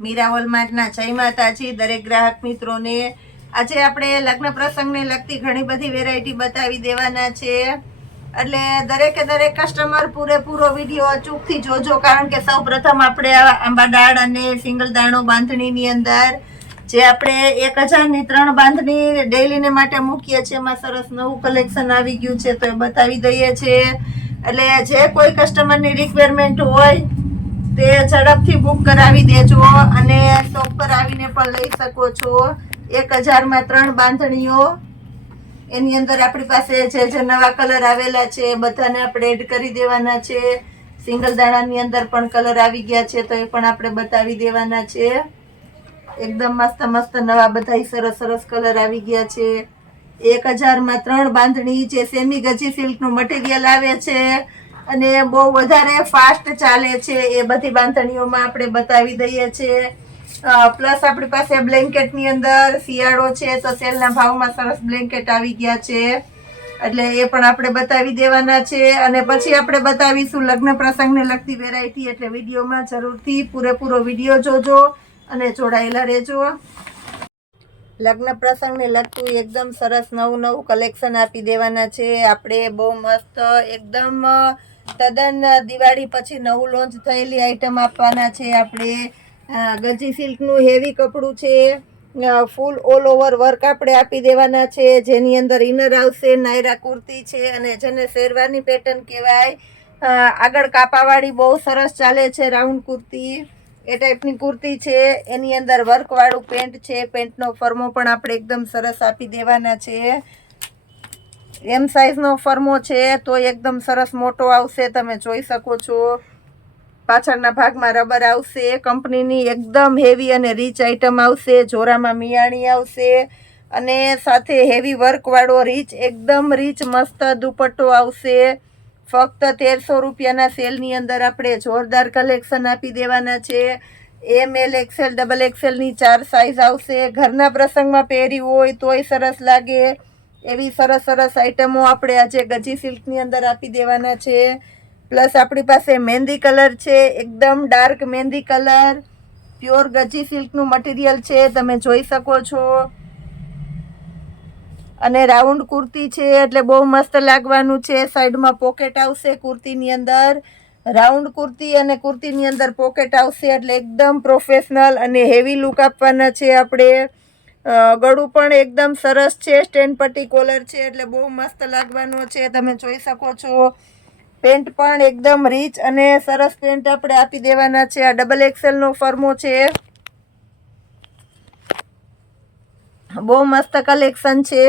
મીરા હોલમાર્ટના જય માતાજી દરેક ગ્રાહક મિત્રોને। આજે આપણે લગ્ન પ્રસંગને લગતી ઘણી બધી વેરાયટી બતાવી દેવાના છે, એટલે દરેકે દરેક કસ્ટમર પૂરેપૂરો વિડીયો અચૂકથી જોજો, કારણ કે સૌ પ્રથમ આપણે આંબા દાળ અને સિંગલ દાણો બાંધણીની અંદર જે આપણે 1000ની 3 બાંધણી ડેઈલીને માટે મૂકીએ છીએ, એમાં સરસ નવું કલેક્શન આવી ગયું છે, તો એ બતાવી દઈએ છીએ। એટલે જે કોઈ કસ્ટમરની રિક્વાયરમેન્ટ હોય તે ઝડપથી બુક કરાવી દેજો અને શોપ પર આવીને પણ લઈ શકો છો। 1000માં 3 બાંધણીઓ, એની અંદર આપણી પાસે જે નવા કલર આવેલા છે બધાને આપણે એડ કરી દેવાના છે। સિંગલ દાણાની અંદર પણ કલર આવી ગયા છે, તો એ પણ આપણે બતાવી દેવાના છે। એકદમ મસ્ત મસ્ત નવા બધા સરસ સરસ કલર આવી ગયા છે। 1000માં 3 બાંધણી જે સેમી ગજી સિલ્કનું મટીરિયલ આવે છે અને બહુ વધારે ફાસ્ટ ચાલે છે, એ બધી બાંધણીઓમાં આપણે બતાવી દઈએ છીએ। પ્લસ આપણી પાસે બ્લેન્કેટની અંદર શિયાળો છે તો સેલના ભાવમાં સરસ બ્લેન્કેટ આવી ગયા છે, એટલે એ પણ આપણે બતાવી દેવાના છે। અને પછી આપણે બતાવીશું લગ્ન પ્રસંગને લગતી વેરાયટી, એટલે વિડીયોમાં જરૂરથી પૂરેપૂરો વિડીયો જોજો અને જોડાયેલા રહેજો। લગ્ન પ્રસંગને લગતું એકદમ સરસ નવું કલેક્શન આપી દેવાના છે આપણે, બહુ મસ્ત એકદમ તદ્દન દિવાળી પછી નવું લોન્ચ થયેલી આઈટમ આપવાના છે આપણે। ગજી સિલ્કનું હેવી કપડું છે, ફૂલ ઓલ ઓવર વર્ક આપણે આપી દેવાના છે, જેની અંદર ઇનર આવશે, નાયરા કુર્તી છે અને જેને શેરવાની પેટર્ન કહેવાય। આગળ કાપાવાળી બહુ સરસ ચાલે છે, રાઉન્ડ કુર્તી એ ટાઈપની કુર્તી છે, એની અંદર વર્કવાળું પેન્ટ છે, પેન્ટનો ફર્મો પણ આપણે એકદમ સરસ આપી દેવાના છે। એમ સાઇઝનો ફર્મો છે તો એકદમ સરસ મોટો આવશે, તમે જોઈ શકો છો। પાછળના ભાગમાં રબર આવશે, કંપનીની એકદમ હેવી અને રીચ આઈટમ આવશે, જોરામાં મિયાણી આવશે અને સાથે હેવી વર્કવાળો રીચ એકદમ રીચ મસ્ત દુપટ્ટો આવશે। ફક્ત 1300 રૂપિયાના સેલની અંદર આપણે જોરદાર કલેક્શન આપી દેવાના છે। ML XL XXLની 4 સાઇઝ આવશે, ઘરના પ્રસંગમાં પહેરી હોય તોય સરસ લાગે એવી સરસ સરસ આઈટમો આપણે આજે ગજી સિલ્કની અંદર આપી દેવાના છે। પ્લસ આપણી પાસે મહેંદી કલર છે, એકદમ ડાર્ક મહેંદી કલર, પ્યોર ગજી સિલ્કનું મટીરિયલ છે, તમે જોઈ શકો છો। અને રાઉન્ડ કુર્તી છે એટલે બહુ મસ્ત લાગવાનું છે, સાઈડમાં પોકેટ આવશે કુર્તીની અંદર, રાઉન્ડ કુર્તી અને કુર્તીની અંદર પોકેટ આવશે, એટલે એકદમ પ્રોફેશનલ અને હેવી લુક આપવાના છે આપણે। ગળું પણ એકદમ સરસ છે, સ્ટેન્ડ પટ્ટી કોલર છે, એટલે બહુ મસ્ત લાગવાનો છે, તમે જોઈ શકો છો। પેન્ટ પણ એકદમ રીચ અને સરસ પેન્ટ આપણે આપી દેવાના છે। આ XXL નો ફર્મો છે, બહુ મસ્ત કલેક્શન છે,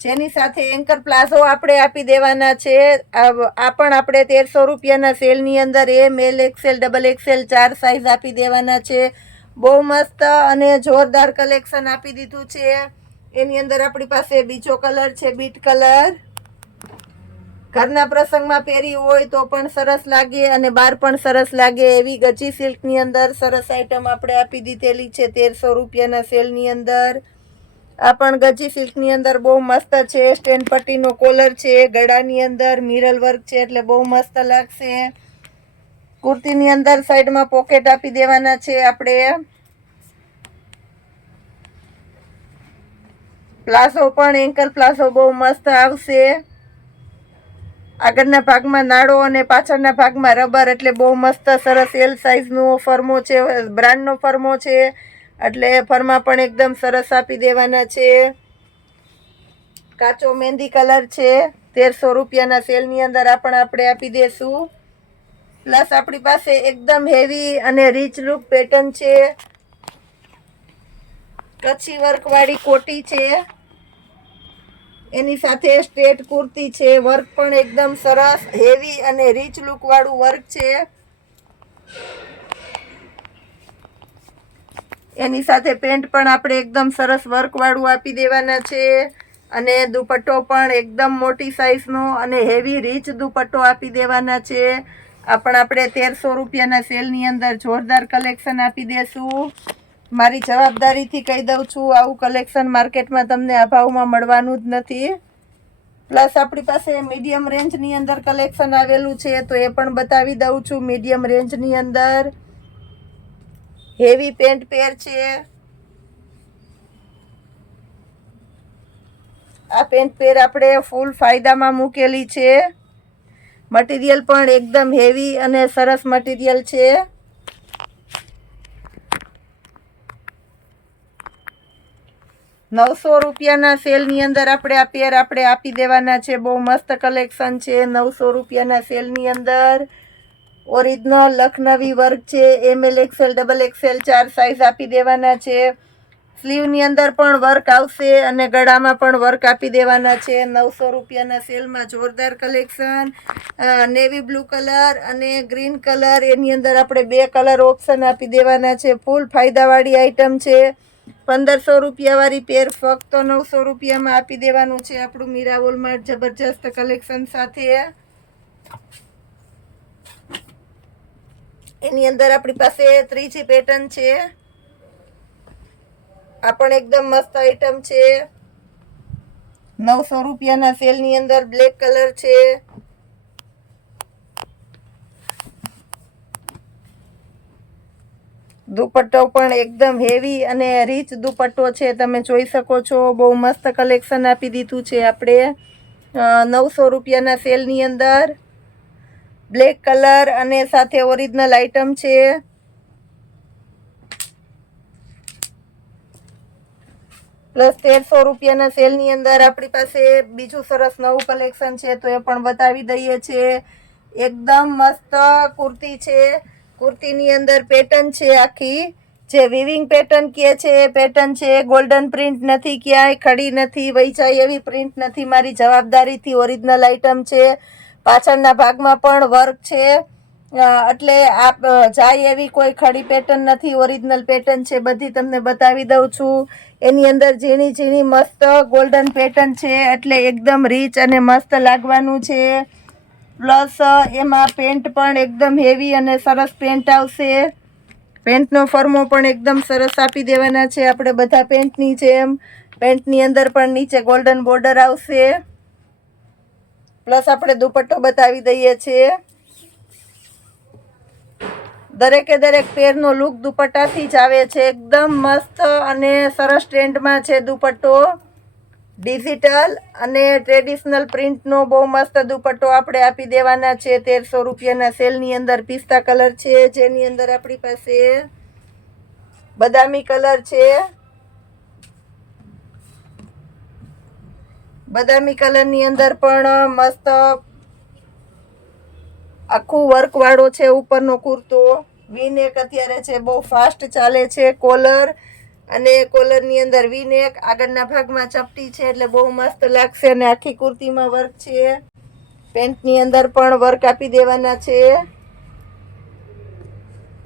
જેની સાથે એન્કર પ્લાઝો આપણે આપી દેવાના છે। આ પણ આપણે 1300 રૂપિયાના સેલની અંદર ML XL XXL 4 સાઇઝ આપી દેવાના છે। બહુ મસ્ત અને જોરદાર કલેક્શન આપી દીધું છે। એની અંદર આપણી પાસે બીજો કલર છે બીટ કલર, ઘરના પ્રસંગમાં પહેરી હોય તો પણ સરસ લાગે અને બહાર પણ સરસ લાગે એવી ગજી સિલ્કની અંદર સરસ આઈટમ આપણે આપી દીધેલી છે 1300 રૂપિયાના સેલની અંદર। આ પણ ગજી સિલ્કની અંદર બહુ મસ્ત છે, સ્ટેન્ડ પટ્ટીનો કોલર છે, ગળાની અંદર મિરર વર્ક છે, એટલે બહુ મસ્ત લાગશે। કુર્તીની અંદર સાઈડમાં પોકેટ આપી દેવાના છે આપણે। પ્લાઝો પણ એન્કર પ્લાઝો બહુ મસ્ત આવશે, આગળના ભાગમાં નાળો અને પાછળના ભાગમાં રબર, એટલે બહુ મસ્ત સરસ એલ સાઇઝનો ફર્મો છે, બ્રાન્ડનો ફર્મો છે, એટલે ફર્મા પણ એકદમ સરસ આપી દેવાના છે। કાચો મહેંદી કલર છે, 1300 રૂપિયાના સેલની અંદર આપણે આપી દેશું। પ્લસ આપણી પાસે એકદમ હેવી અને રીચ લુક પેટર્ન છે, કચ્છી વર્કવાળી કોટી છે, એની સાથે સ્ટ્રેટ કુર્તી છે, વર્ક પણ એકદમ સરસ હેવી અને રીચ લુક વાળું વર્ક છે, એની સાથે પેન્ટ પણ આપણે એકદમ સરસ વર્ક વાળું આપી દેવાના છે। અને દુપટ્ટો પણ એકદમ મોટી સાઈઝનો અને હેવી રીચ દુપટ્ટો આપી દેવાના છે। આ પણ આપણે 1300 રૂપિયાના સેલની અંદર જોરદાર કલેક્શન આપી દેશું। મારી જવાબદારીથી કહી દઉં છું, આવું કલેક્શન માર્કેટમાં તમને આ ભાવમાં મળવાનું જ નથી। પ્લસ આપણી પાસે મીડિયમ રેન્જની અંદર કલેક્શન આવેલું છે, તો એ પણ બતાવી દઉં છું। મીડિયમ રેન્જની અંદર હેવી પેન્ટ પેર છે. આ પેન્ટ પેર આપણે ફૂલ ફાયદામાં મૂકેલી છે. મટીરિયલ પણ એકદમ હેવી અને સરસ મટીરિયલ છે. ₹900 સેલની અંદર આપણે આ પેર આપણે આપી દેવાના છે. બહુ મસ્ત કલેક્શન છે. ₹900 સેલની અંદર ઓરિજિનલ લખનવી વર્ક છે. ML XL XXL 4 સાઇઝ આપી દેવાના છે. સ્લીવની અંદર પણ વર્ક આવશે અને ગળામાં પણ વર્ક આપી દેવાના છે. ₹900 સેલમાં જોરદાર કલેક્શન. નેવી બ્લુ કલર અને ગ્રીન કલર, એની અંદર આપણે 2 કલર ઓપ્શન આપી દેવાના છે. ફૂલ ફાયદાવાળી આઈટમ છે. ₹1500 વાળી પેર ફક્ત ₹900 આપી દેવાનું છે આપણું મીરા વોલમાર્ટ જબરજસ્ત કલેક્શન સાથે. એની અંદર આપણી પાસે 3G પેટર્ન છે. આ પણ એકદમ મસ્ત આઈટમ છે. ₹900 સેલની અંદર બ્લેક કલર છે. દુપટ્ટો પણ એકદમ હેવી અને રીચ દુપટ્ટો છે. તમે જોઈ શકો છો. બહુ મસ્ત કલેક્શન આપી દીધું છે આપણે ₹900 સેલની અંદર. બ્લેક કલર અને સાથે ઓરિજિનલ આઈટમ છે. પ્લસ ₹1300 સેલની અંદર આપણી પાસે બીજું સરસ નવું કલેક્શન છે, તો એ પણ બતાવી દઈએ છીએ. એકદમ મસ્ત કુર્તી છે. કુર્તીની અંદર પેટર્ન છે આખી, જે વિવિંગ પેટર્ન કહે છે એ પેટર્ન છે. ગોલ્ડન પ્રિન્ટ નથી, ક્યાંય ખડી નથી, વૈચાય એવી પ્રિન્ટ નથી. મારી જવાબદારીથી ઓરિજિનલ આઈટમ છે. પાછળના ભાગમાં પણ વર્ક છે, એટલે આપ જાય એવી કોઈ ખડી પેટર્ન નથી. ઓરિજિનલ પેટર્ન છે. બધી તમને બતાવી દઉં છું. એની અંદર ઝીણી ઝીણી મસ્ત ગોલ્ડન પેટર્ન છે, એટલે એકદમ રીચ અને મસ્ત લાગવાનું છે. પ્લસ એમાં પેન્ટ પણ એકદમ હેવી અને સરસ પેન્ટ આવશે. પેન્ટનો ફર્મો પણ એકદમ સરસ આપી દેવાના છે આપણે બધા પેન્ટની જેમ. પેન્ટની અંદર પણ નીચે ગોલ્ડન બોર્ડર આવશે. પ્લસ આપણે દુપટ્ટો બતાવી દઈએ છીએ. દરેકે દરેક પેરનો લુક દુપટ્ટાથી જ આવે છે. એકદમ મસ્ત અને સરસ ટ્રેન્ડમાં છે દુપટ્ટો. ડિજિટલ અને ટ્રેડિશનલ પ્રિન્ટનો બહુ મસ્ત દુપટ્ટો આપણે આપી દેવાના છે ₹1300 સેલની અંદર. પિસ્તા કલર છે, જેની અંદર આપણી પાસે બદામી કલર છે. બદામી કલરની અંદર પણ મસ્ત આખું વર્ક વાળો છે ઉપરનો કુર્તો. વીનેક અત્યારે છે, બહુ ફાસ્ટ ચાલે છે. કોલર અને કોલરની અંદર વીનેક, આગળના ભાગમાં ચપટી છે, એટલે બહુ મસ્ત લાગશે. અને આખી કુર્તીમાં વર્ક છે. પેન્ટની અંદર પણ વર્ક આપી દેવાના છે.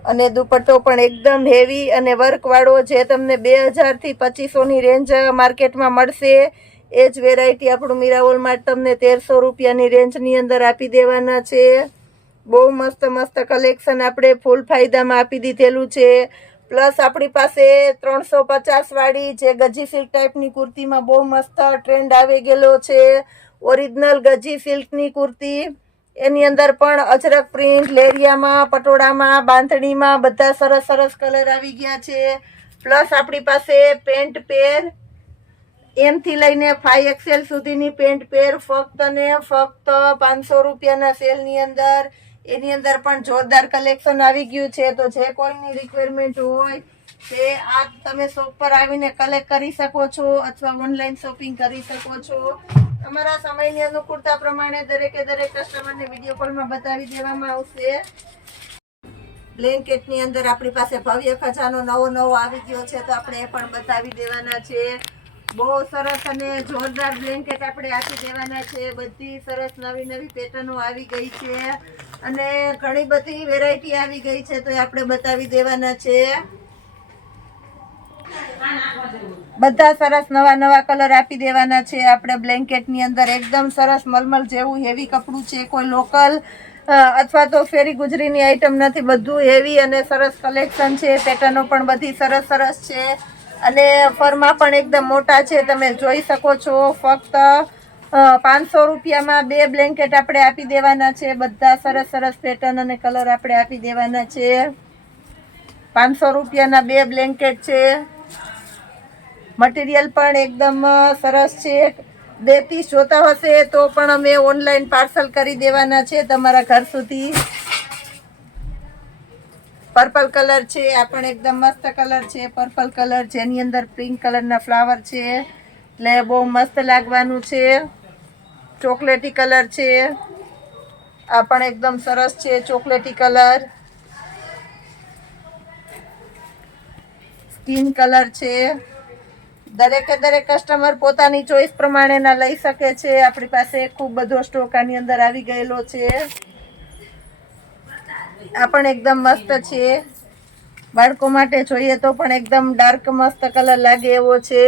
અને દુપટ્ટો પણ એકદમ હેવી અને વર્ક વાળો, જે તમને 2000 થી 2500 રેન્જ માર્કેટમાં મળશે, એ જ વેરાયટી આપણું મીરા વોલમાર્ટ તમને ₹1300 રેન્જની અંદર આપી દેવાના છે. બહુ મસ્ત મસ્ત કલેક્શન આપણે ફૂલ ફાયદામાં આપી દીધેલું છે. પ્લસ આપણી પાસે 350 વાળી જે ગજી સિલ્ક ટાઈપની કુર્તીમાં બહુ મસ્ત ટ્રેન્ડ આવી ગયેલો છે. ઓરિજિનલ ગજી સિલ્કની કુર્તી, એની અંદર પણ અજરક પ્રિન્ટ, લેરિયામાં, પટોળામાં, બાંધણીમાં બધા સરસ સરસ કલર આવી ગયા છે. પ્લસ આપણી પાસે પેન્ટ પેર M થી લઈને 5XL સુધીની પેન્ટ પેર ફક્ત ને ફક્ત ₹500 સેલની અંદર. એની અંદર પણ જોરદાર કલેક્શન આવી ગયું છે. તો જે કોઈની રિક્વાયરમેન્ટ હોય તે આ તમે શોપ પર આવીને કલેક્ટ કરી શકો છો, અથવા ઓનલાઈન શોપિંગ કરી શકો છો. તમારા સમયની અનુકૂળતા પ્રમાણે દરેકે દરેક કસ્ટમરને વિડીયો કોલમાં બતાવી દેવામાં આવશે. બ્લેન્કેટની અંદર આપણી પાસે ભવ્ય ખજાનો નવો આવી ગયો છે, તો આપણે એ પણ બતાવી દેવાના છે. બહુ સરસ અને જોરદાર બ્લેન્કેટ આપણે આપી દેવાના છે. બધી સરસ નવી નવી પેટર્નો આવી ગઈ છે અને ઘણી બધી વેરાયટી આવી ગઈ છે, તો એ આપણે બતાવી દેવાના છે. બધા સરસ નવા નવા કલર આપી દેવાના છે આપણે બ્લેન્કેટની અંદર. એકદમ સરસ મલમલ જેવું હેવી કપડું છે. કોઈ લોકલ અથવા તો ફેરી ગુજરીની આઈટમ નથી. બધું હેવી અને સરસ કલેક્શન છે. પેટર્નો પણ બધી સરસ સરસ છે અને ફરમાં પણ એકદમ મોટા છે. તમે જોઈ શકો છો. ફક્ત ₹500 2 બ્લેન્કેટ આપણે આપી દેવાના છે. બધા સરસ સરસ પેટર્ન અને કલર આપણે આપી દેવાના છે. 500 રૂપિયાના 2 બ્લેન્કેટ છે. મટીરિયલ પણ એકદમ સરસ છે. 2 પીસ જોતા હશે તો પણ અમે ઓનલાઈન પાર્સલ કરી દેવાના છે તમારા ઘર સુધી. પર્પલ કલર છે, આ પણ એકદમ મસ્ત કલર છે. પર્પલ કલર જેની અંદર પિંક કલરના ફ્લાવર છે, એટલે બહુ મસ્ત લાગવાનું છે. ચોકલેટી કલર છે, આ પણ એકદમ સરસ છે. ચોકલેટી કલર, સ્કિન કલર છે. દરેકે દરેક કસ્ટમર પોતાની ચોઈસ પ્રમાણેના લઈ શકે છે. આપણી પાસે ખૂબ બધો સ્ટોક આની અંદર આવી ગયેલો છે. આ પણ એકદમ મસ્ત છે. બાળકો માટે જોઈએ તો પણ એકદમ ડાર્ક મસ્ત કલર લાગે એવો છે.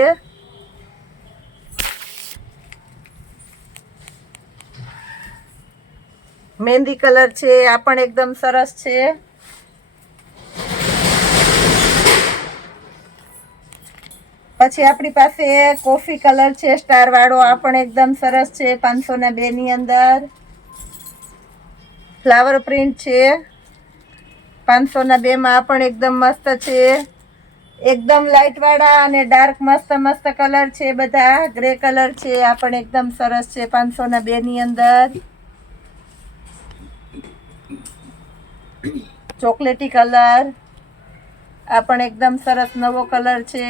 મહેંદી કલર છે, આ પણ એકદમ સરસ છે. પછી આપણી પાસે કોફી કલર છે સ્ટાર વાળો, આ પણ એકદમ સરસ છે. 500 ના 2 ની અંદર ફ્લાવર પ્રિન્ટ છે. 500 ના 2 માં આ પણ એકદમ મસ્ત છે. એકદમ લાઇટ વાળા અને ડાર્ક મસ્ત મસ્ત કલર છે. બધા ગ્રે કલર છે, આ પણ એકદમ સરસ છે. 500 ના 2 ની અંદર ચોકલેટી કલર, આ પણ એકદમ સરસ નવો કલર છે.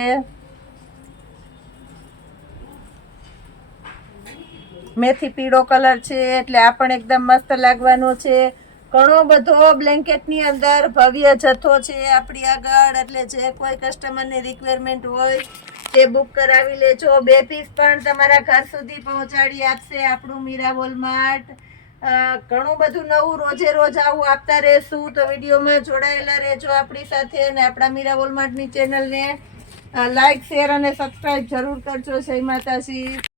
મેથી પીળો કલર છે, એટલે આ પણ એકદમ મસ્ત લાગવાનો છે. ઘણો બધો બ્લેન્કેટની અંદર ભવ્ય જથ્થો છે આપણી આગળ, એટલે જે કોઈ કસ્ટમરની રિક્વાયરમેન્ટ હોય તે બુક કરાવી લેજો. 2 પીસ પણ તમારા ઘર સુધી પહોંચાડી આપશે આપણું મીરા વોલમાર્ટ. ઘણું બધું નવું રોજે રોજ આવું આપતા રહેશું, તો વિડીયોમાં જોડાયેલા રહેજો આપણી સાથે. અને આપણા મીરા વોલમાર્ટની ચેનલને લાઈક, શેર અને સબસ્ક્રાઈબ જરૂર કરજો. જય માતાજી.